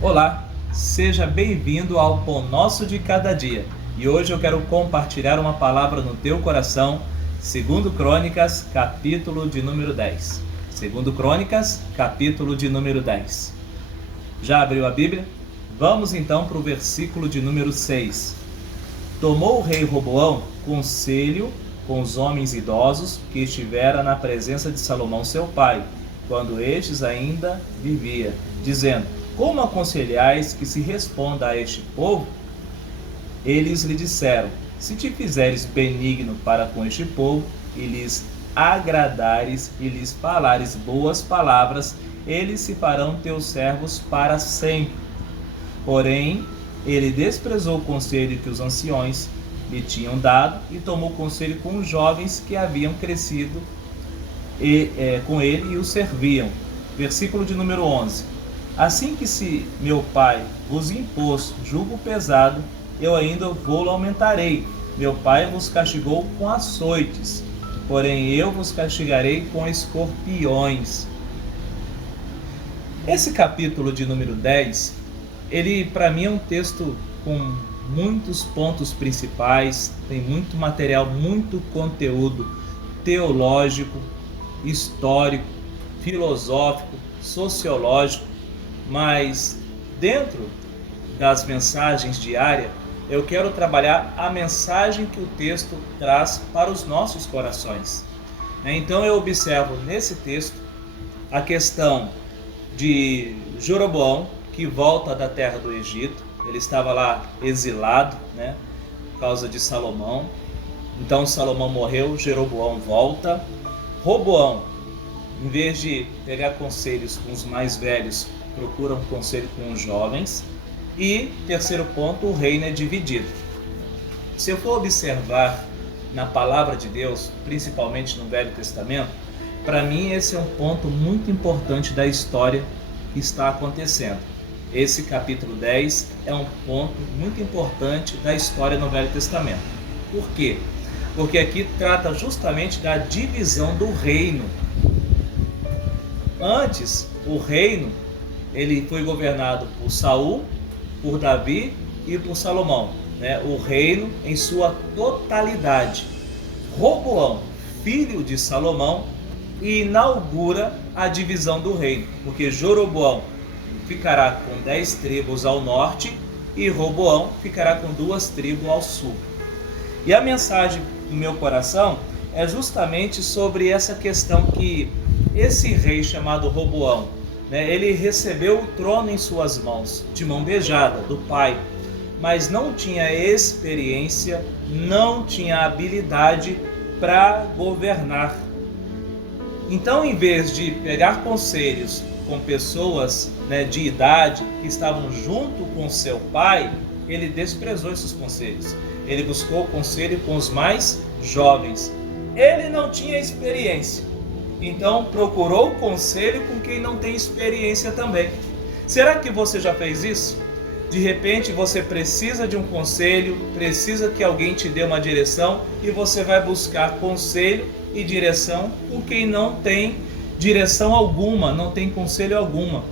Olá, seja bem-vindo ao Pão Nosso de Cada Dia. E hoje eu quero compartilhar uma palavra no teu coração, segundo Crônicas, capítulo de número 10. Segundo Crônicas, capítulo de número 10. Já abriu a Bíblia? Vamos então para o versículo de número 6. Tomou o rei Roboão conselho com os homens idosos que estivera na presença de Salomão seu pai, quando estes ainda vivia, dizendo: como aconselhais que se responda a este povo? Eles lhe disseram: se te fizeres benigno para com este povo, e lhes agradares e lhes falares boas palavras, eles se farão teus servos para sempre. Porém, ele desprezou o conselho que os anciões lhe tinham dado e tomou conselho com os jovens que haviam crescido com ele e o serviam. Versículo de número 11. Assim que se meu pai vos impôs jugo pesado, eu ainda vou-lo aumentarei. Meu pai vos castigou com açoites, porém eu vos castigarei com escorpiões. Esse capítulo de número 10, ele para mim é um texto com muitos pontos principais, tem muito material, muito conteúdo teológico, histórico, filosófico, sociológico, mas dentro das mensagens diárias, eu quero trabalhar a mensagem que o texto traz para os nossos corações. Então eu observo nesse texto a questão de Jeroboão, que volta da terra do Egito. Ele estava lá exilado, por causa de Salomão. Então Salomão morreu, Jeroboão volta. Roboão, em vez de pegar conselhos com os mais velhos, procura um conselho com os jovens. E, terceiro ponto, o reino é dividido. Se eu for observar na palavra de Deus, principalmente no Velho Testamento, para mim esse é um ponto muito importante da história que está acontecendo. Esse capítulo 10 é um ponto muito importante da história no Velho Testamento. Por quê? Porque aqui trata justamente da divisão do reino. Antes, o reino ele foi governado por Saul, por Davi e por Salomão, o reino em sua totalidade. Roboão, filho de Salomão, inaugura a divisão do reino, porque Jeroboão ficará com 10 tribos ao norte e Roboão ficará com 2 tribos ao sul. E a mensagem do meu coração é justamente sobre essa questão que esse rei chamado Roboão, ele recebeu o trono em suas mãos, de mão beijada, do pai, mas não tinha experiência, não tinha habilidade para governar. Então, em vez de pegar conselhos com pessoas de idade que estavam junto com seu pai, ele desprezou esses conselhos. Ele buscou conselho com os mais jovens. Ele não tinha experiência. Então procurou conselho com quem não tem experiência também. Será que você já fez isso? De repente você precisa de um conselho, precisa que alguém te dê uma direção e você vai buscar conselho e direção com quem não tem direção alguma, não tem conselho alguma.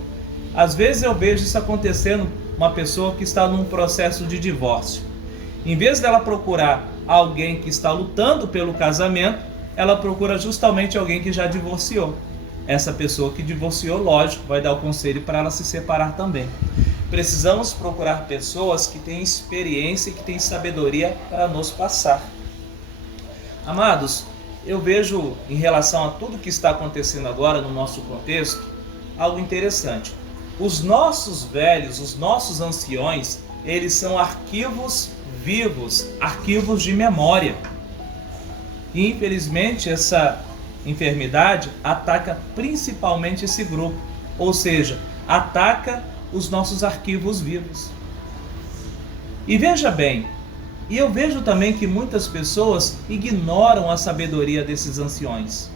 Às vezes eu vejo isso acontecendo, uma pessoa que está num processo de divórcio. Em vez dela procurar alguém que está lutando pelo casamento, ela procura justamente alguém que já divorciou. Essa pessoa que divorciou, lógico, vai dar o conselho para ela se separar também. Precisamos procurar pessoas que têm experiência e que têm sabedoria para nos passar. Amados, eu vejo em relação a tudo que está acontecendo agora no nosso contexto, algo interessante. Os nossos velhos, os nossos anciões, eles são arquivos vivos, arquivos de memória. E infelizmente essa enfermidade ataca principalmente esse grupo, ou seja, ataca os nossos arquivos vivos. E veja bem, e eu vejo também que muitas pessoas ignoram a sabedoria desses anciões.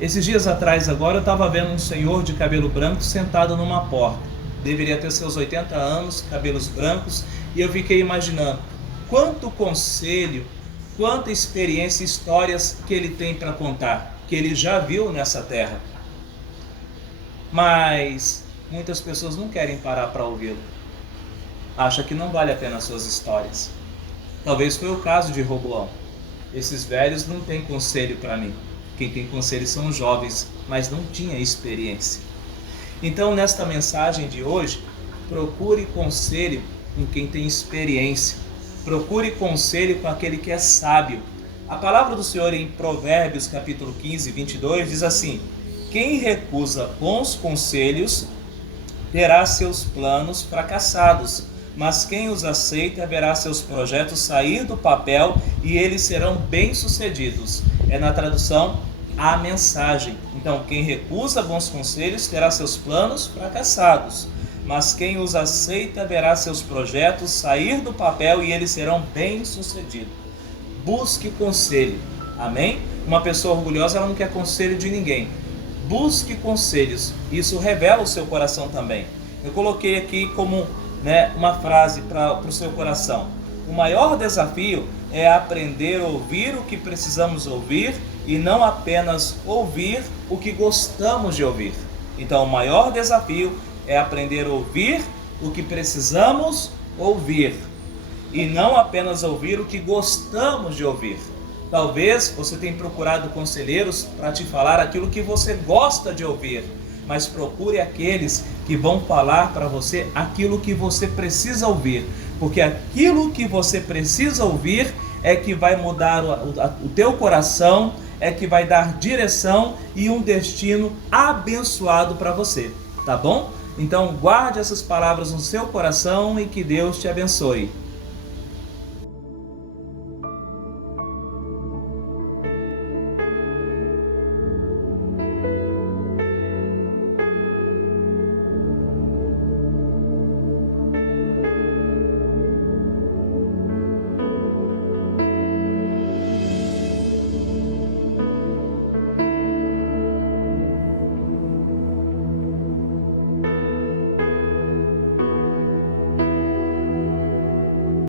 Esses dias atrás agora eu estava vendo um senhor de cabelo branco sentado numa porta. Deveria ter seus 80 anos, cabelos brancos, e eu fiquei imaginando quanto conselho, quanta experiência e histórias que ele tem para contar, que ele já viu nessa terra. Mas muitas pessoas não querem parar para ouvi-lo. Acha que não vale a pena as suas histórias. Talvez foi o caso de Roboão. Esses velhos não têm conselho para mim. Quem tem conselho são os jovens, mas não tinha experiência. Então, nesta mensagem de hoje, procure conselho com quem tem experiência. Procure conselho com aquele que é sábio. A palavra do Senhor em Provérbios, capítulo 15, 22, diz assim: quem recusa bons conselhos terá seus planos fracassados, mas quem os aceita verá seus projetos sair do papel e eles serão bem-sucedidos. É na tradução A Mensagem. Então, quem recusa bons conselhos terá seus planos fracassados, mas quem os aceita verá seus projetos sair do papel e eles serão bem-sucedidos. Busque conselho. Amém? Uma pessoa orgulhosa, ela não quer conselho de ninguém. Busque conselhos. Isso revela o seu coração também. Eu coloquei aqui como uma frase para o seu coração. O maior desafio é aprender a ouvir o que precisamos ouvir e não apenas ouvir o que gostamos de ouvir. Então, o maior desafio é aprender a ouvir o que precisamos ouvir e não apenas ouvir o que gostamos de ouvir. Talvez você tenha procurado conselheiros para te falar aquilo que você gosta de ouvir, mas procure aqueles que vão falar para você aquilo que você precisa ouvir, porque aquilo que você precisa ouvir é que vai mudar o teu coração, é que vai dar direção e um destino abençoado para você, tá bom? Então guarde essas palavras no seu coração e que Deus te abençoe.